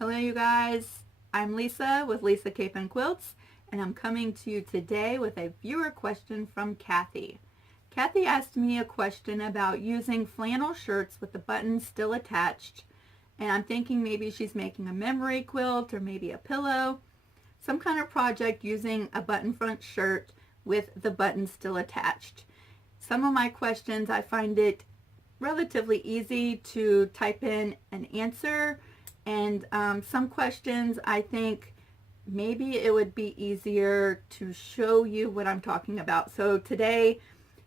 Hello you guys, I'm Lisa with Lisa Capen Quilts, and I'm coming to you today with a viewer question from Cathy. Cathy asked me a question about using flannel shirts with the buttons still attached, and I'm thinking maybe she's making a memory quilt or maybe a pillow, some kind of project using a button front shirt with the buttons still attached. Some of my questions, I find it relatively easy to type in an answer, and some questions I think maybe it would be easier to show you what I'm talking about. So today,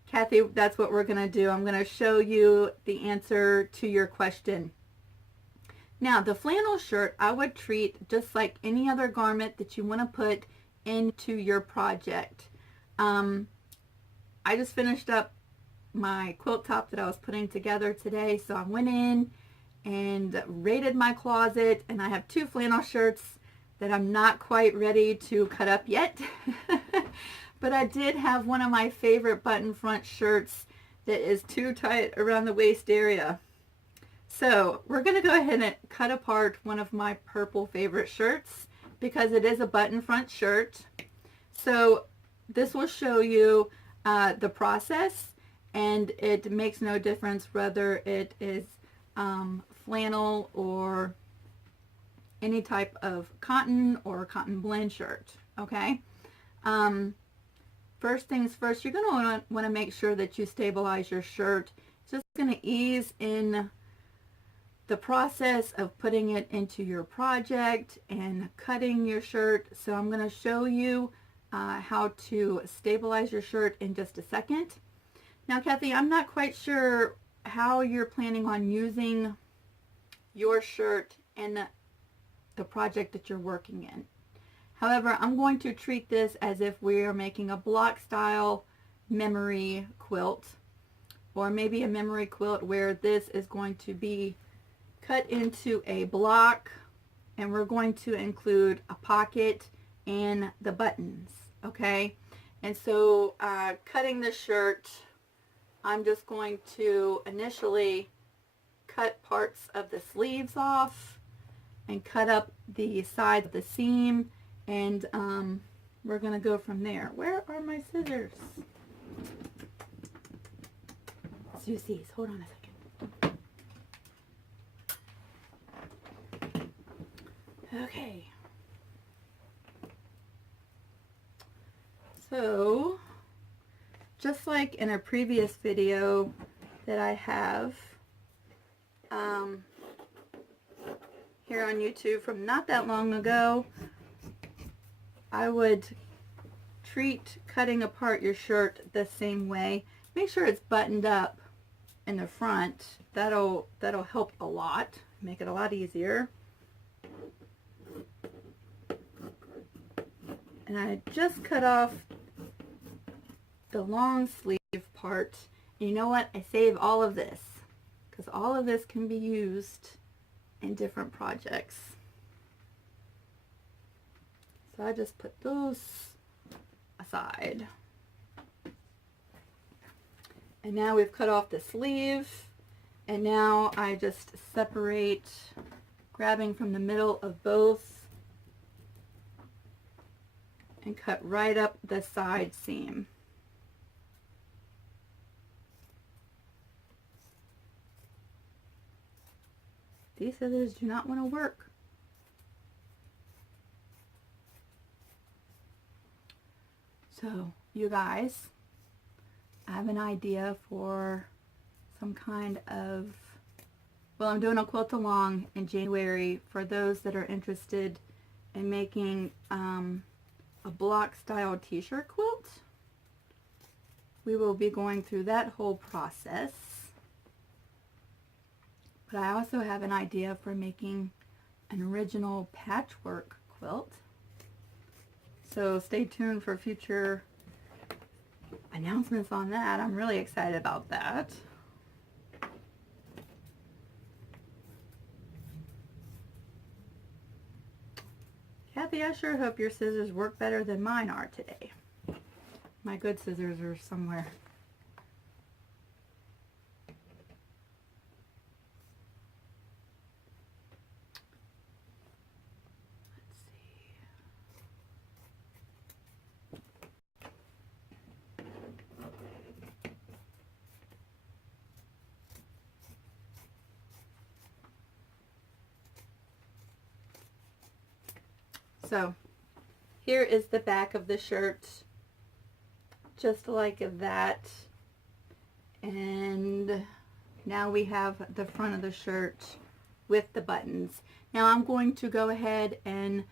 Cathy, that's what we're going to do. I'm going to show you the answer to your question. Now, the flannel shirt I would treat just like any other garment that you want to put into your project. I just finished up my quilt top that I was putting together today, so I went in and raided my closet, and I have two flannel shirts that I'm not quite ready to cut up yet. But I did have one of my favorite button front shirts that is too tight around the waist area. So we're going to go ahead and cut apart one of my purple favorite shirts because it is a button front shirt. So this will show you the process, and it makes no difference whether it is flannel or any type of cotton or cotton blend shirt. Okay. First things first, you're going to want to make sure that you stabilize your shirt. It's just going to ease in the process of putting it into your project and cutting your shirt. So I'm going to show you how to stabilize your shirt in just a second. Now, Cathy, I'm not quite sure how you're planning on using your shirt in the project that you're working in. However, I'm going to treat this as if we are making a block style memory quilt, or maybe a memory quilt where this is going to be cut into a block, and we're going to include a pocket and the buttons. Okay, and so cutting the shirt, I'm just going to initially cut parts of the sleeves off and cut up the side of the seam, and we're going to go from there. Where are my scissors? Let's use these. Hold on a second. Okay. So, just like in a previous video that I have here on YouTube from not that long ago, I would treat cutting apart your shirt the same way. Make sure it's buttoned up in the front. That'll help a lot, make it a lot easier. And I just cut off the long sleeve part. And you know what? I save all of this because all of this can be used in different projects. So I just put those aside. And now we've cut off the sleeve, and now I just separate, grabbing from the middle of both, and cut right up the side seam. These scissors do not want to work. So, you guys, I have an idea for some kind of, well, I'm doing a quilt along in January for those that are interested in making a block style t-shirt quilt. We will be going through that whole process. But I also have an idea for making an original patchwork quilt. So stay tuned for future announcements on that. I'm really excited about that. Cathy, I sure hope your scissors work better than mine are today. My good scissors are somewhere. So here is the back of the shirt, just like that. And now we have the front of the shirt with the buttons. Now I'm going to go ahead and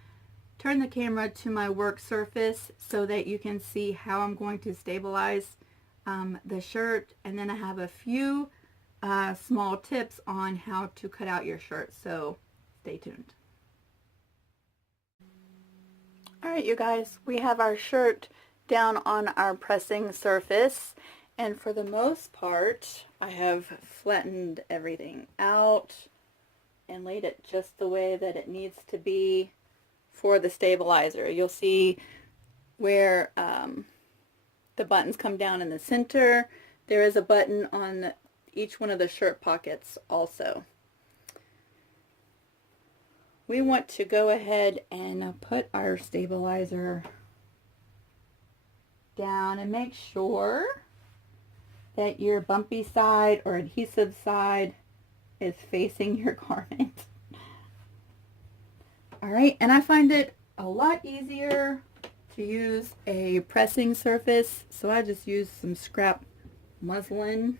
turn the camera to my work surface so that you can see how I'm going to stabilize the shirt, and then I have a few small tips on how to cut out your shirt, so stay tuned. Alright, you guys, we have our shirt down on our pressing surface, and for the most part I have flattened everything out and laid it just the way that it needs to be for the stabilizer. You'll see where the buttons come down in the center. There is a button on each one of the shirt pockets also. We want to go ahead and put our stabilizer down and make sure that your bumpy side or adhesive side is facing your garment. Alright, and I find it a lot easier to use a pressing surface, so I just use some scrap muslin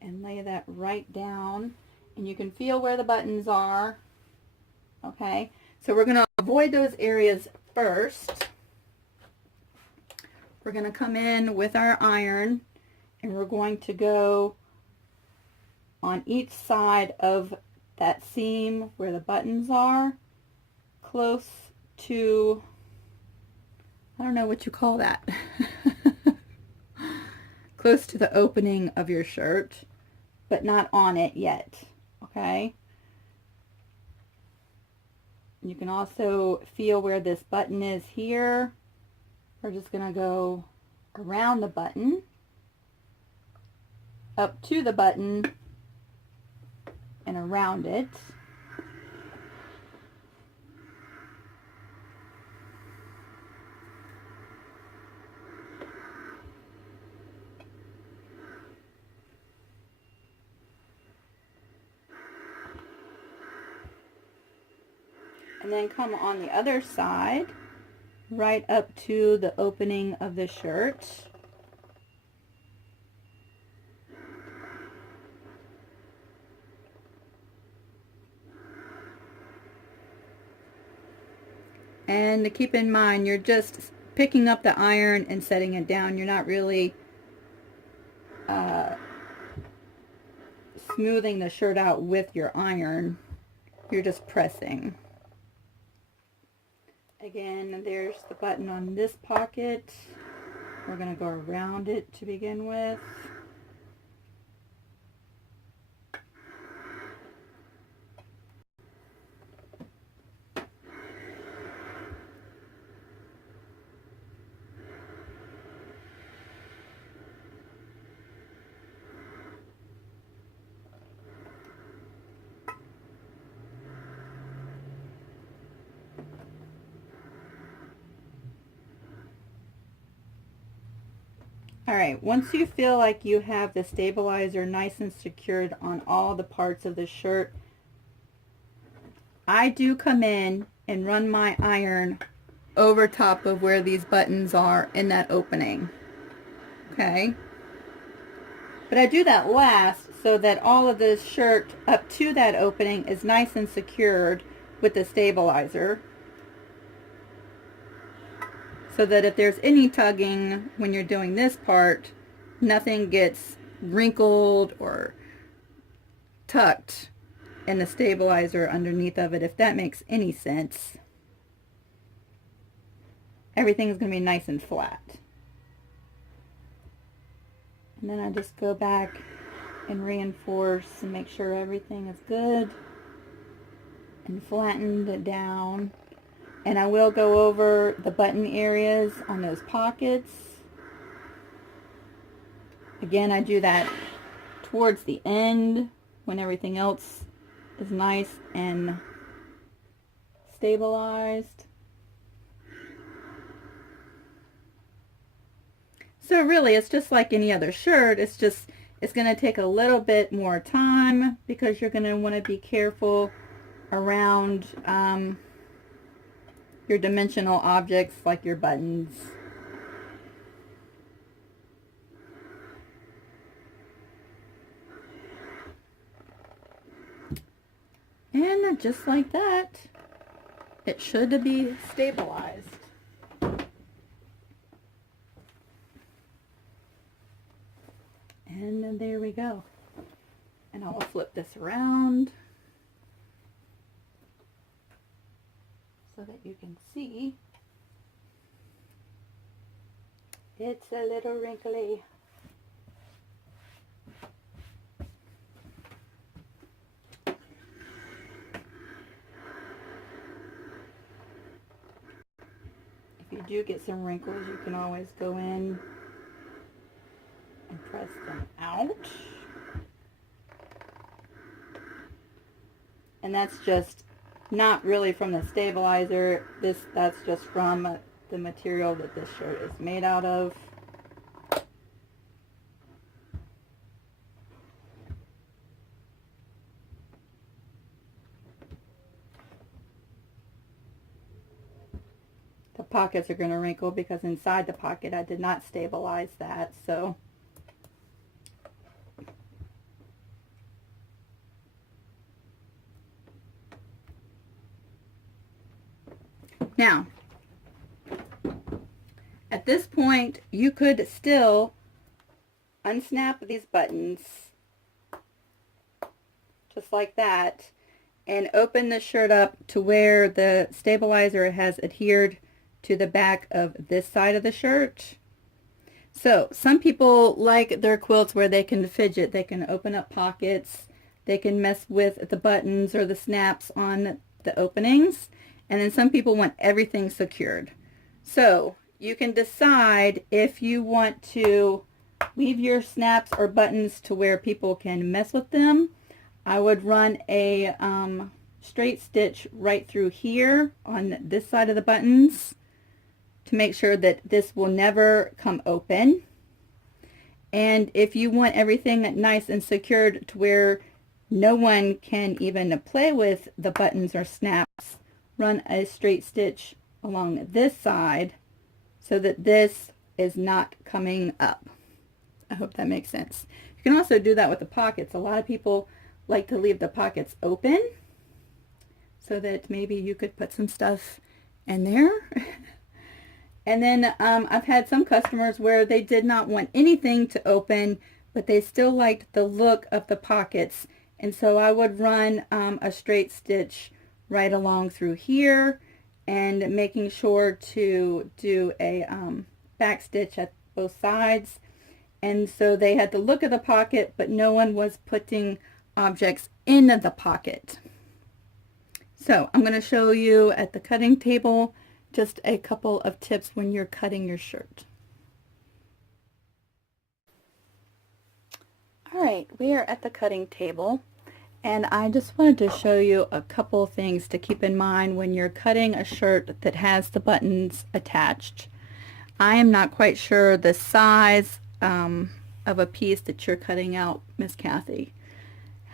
and lay that right down, and you can feel where the buttons are. Okay, so we're going to avoid those areas first. We're going to come in with our iron, and we're going to go on each side of that seam where the buttons are, close to, I don't know what you call that, close to the opening of your shirt, but not on it yet. Okay, you can also feel where this button is here. We're just going to go around the button, up to the button, and around it. And then come on the other side, right up to the opening of the shirt. And to keep in mind, you're just picking up the iron and setting it down. You're not really smoothing the shirt out with your iron. You're just pressing. Again, there's the button on this pocket. We're going to go around it to begin with. Alright, once you feel like you have the stabilizer nice and secured on all the parts of the shirt, I do come in and run my iron over top of where these buttons are in that opening. Okay? But I do that last so that all of the shirt up to that opening is nice and secured with the stabilizer, so that if there's any tugging when you're doing this part, nothing gets wrinkled or tucked in the stabilizer underneath of it, if that makes any sense. Everything's going to be nice and flat. And then I just go back and reinforce and make sure everything is good and flattened it down. And I will go over the button areas on those pockets. Again, I do that towards the end when everything else is nice and stabilized. So really, it's just like any other shirt. It's going to take a little bit more time because you're going to want to be careful around your dimensional objects like your buttons. And just like that, it should be stabilized. And then there we go. And I will flip this around so that you can see. It's a little wrinkly. If you do get some wrinkles, you can always go in and press them out. And that's just not really from the stabilizer. That's just from the material that this shirt is made out of. The pockets are going to wrinkle because inside the pocket I did not stabilize that, so now at this point you could still unsnap these buttons just like that and open the shirt up to where the stabilizer has adhered to the back of this side of the shirt. So some people like their quilts where they can fidget, they can open up pockets, they can mess with the buttons or the snaps on the openings, and then some people want everything secured. So you can decide if you want to leave your snaps or buttons to where people can mess with them. I would run a straight stitch right through here on this side of the buttons to make sure that this will never come open. And if you want everything nice and secured to where no one can even play with the buttons or snaps, run a straight stitch along this side so that this is not coming up. I hope that makes sense. You can also do that with the pockets. A lot of people like to leave the pockets open so that maybe you could put some stuff in there. And then I've had some customers where they did not want anything to open, but they still liked the look of the pockets. And so I would run a straight stitch right along through here and making sure to do a back stitch at both sides. And so they had the look of the pocket, but no one was putting objects in the pocket. So I'm going to show you at the cutting table just a couple of tips when you're cutting your shirt. All right, we are at the cutting table, and I just wanted to show you a couple things to keep in mind when you're cutting a shirt that has the buttons attached. I am not quite sure the size of a piece that you're cutting out, Miss Cathy.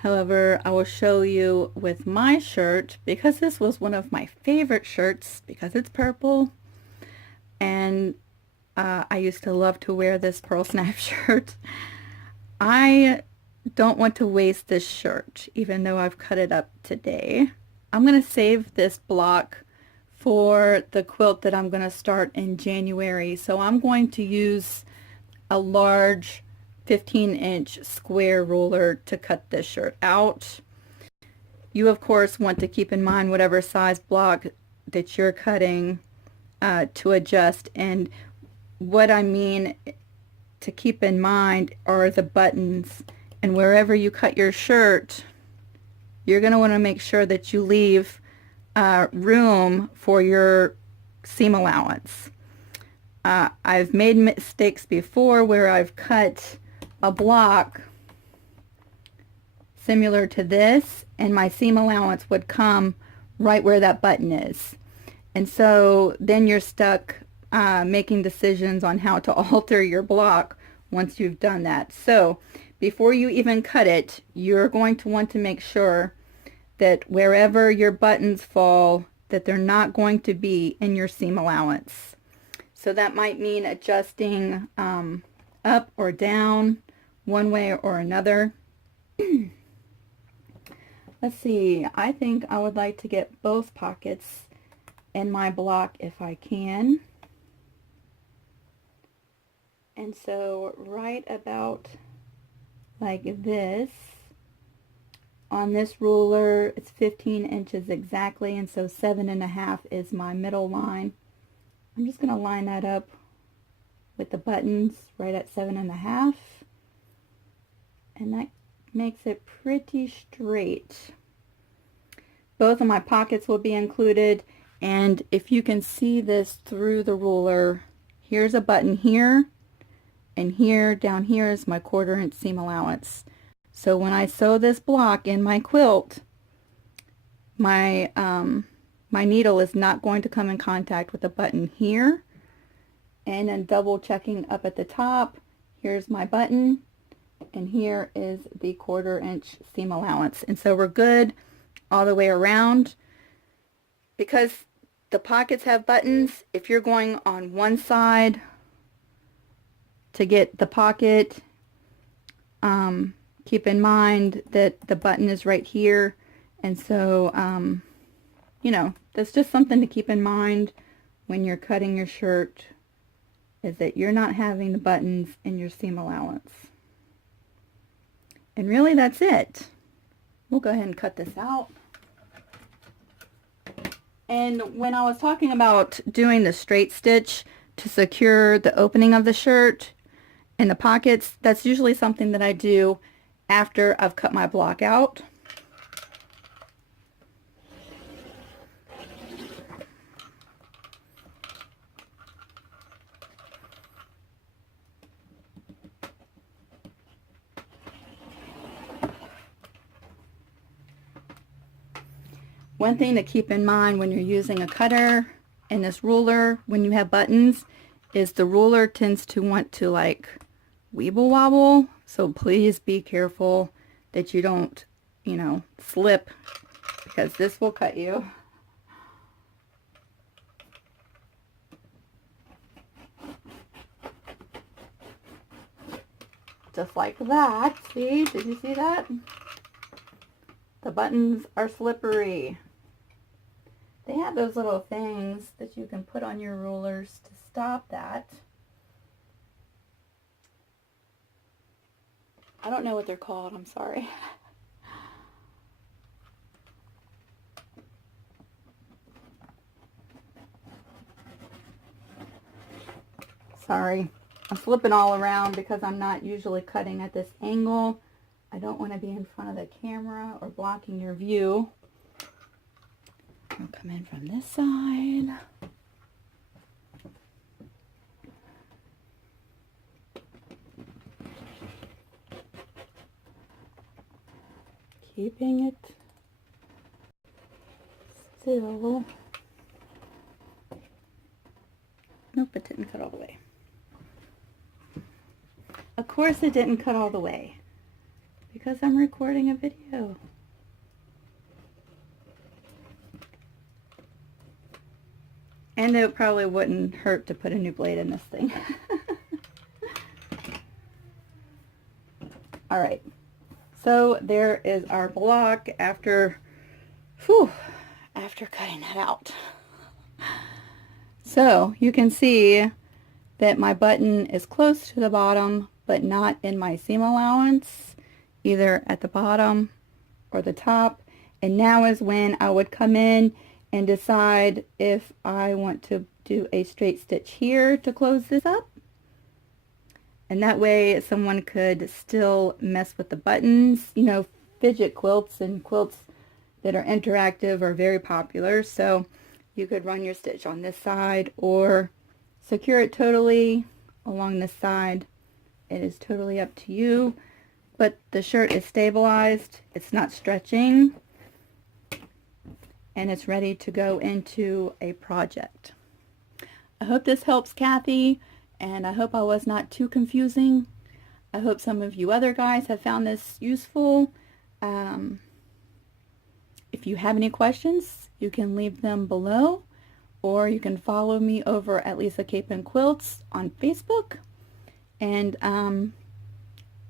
However, I will show you with my shirt, because this was one of my favorite shirts because it's purple, and I used to love to wear this pearl snap shirt. I don't want to waste this shirt, even though I've cut it up today. I'm going to save this block for the quilt that I'm going to start in January, so I'm going to use a large 15-inch square ruler to cut this shirt out. You of course want to keep in mind whatever size block that you're cutting to adjust, and what I mean to keep in mind are the buttons, and wherever you cut your shirt you're going to want to make sure that you leave room for your seam allowance. I've made mistakes before where I've cut a block similar to this and my seam allowance would come right where that button is, and so then you're stuck making decisions on how to alter your block once you've done that. So before you even cut it, you're going to want to make sure that wherever your buttons fall, that they're not going to be in your seam allowance. So that might mean adjusting up or down one way or another. Let's see, I think I would like to get both pockets in my block if I can. And so right about like this, on this ruler, it's 15 inches exactly, and so 7.5 is my middle line. I'm just going to line that up with the buttons right at 7.5, and that makes it pretty straight. Both of my pockets will be included, and if you can see this through the ruler, here's a button here, and here, down here is my 1/4 inch seam allowance. So when I sew this block in my quilt, my needle is not going to come in contact with the button here. And then double checking up at the top, here's my button, and here is the 1/4 inch seam allowance. And so we're good all the way around. Because the pockets have buttons, if you're going on one side to get the pocket, keep in mind that the button is right here, and so you know, that's just something to keep in mind when you're cutting your shirt, is that you're not having the buttons in your seam allowance. And really that's it. We'll go ahead and cut this out. And when I was talking about doing the straight stitch to secure the opening of the shirt and the pockets, that's usually something that I do after I've cut my block out. One thing to keep in mind when you're using a cutter and this ruler, when you have buttons, is the ruler tends to want to like weeble wobble. So please be careful that you don't, you know, slip, because this will cut you. Just like that. See? Did you see that? The buttons are slippery. They have those little things that you can put on your rulers to stop that. I don't know what they're called, I'm sorry. Sorry, I'm flipping all around because I'm not usually cutting at this angle. I don't want to be in front of the camera or blocking your view. I'll come in from this side. Keeping it still. Nope, it didn't cut all the way. Of course it didn't cut all the way, because I'm recording a video. And it probably wouldn't hurt to put a new blade in this thing. Alright, so there is our block after cutting that out. So you can see that my button is close to the bottom, but not in my seam allowance, either at the bottom or the top. And now is when I would come in and decide if I want to do a straight stitch here to close this up. And that way someone could still mess with the buttons. You know, fidget quilts and quilts that are interactive are very popular. So you could run your stitch on this side or secure it totally along this side. It is totally up to you. But the shirt is stabilized. It's not stretching. And it's ready to go into a project. I hope this helps, Kathy, and I hope I was not too confusing. I hope some of you other guys have found this useful. if you have any questions, you can leave them below, or you can follow me over at Lisa Capen Quilts on Facebook. And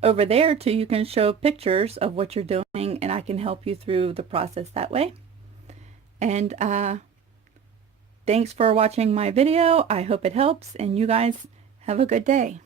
over there too, you can show pictures of what you're doing, and I can help you through the process that way. And thanks for watching my video. I hope it helps, and you guys have a good day.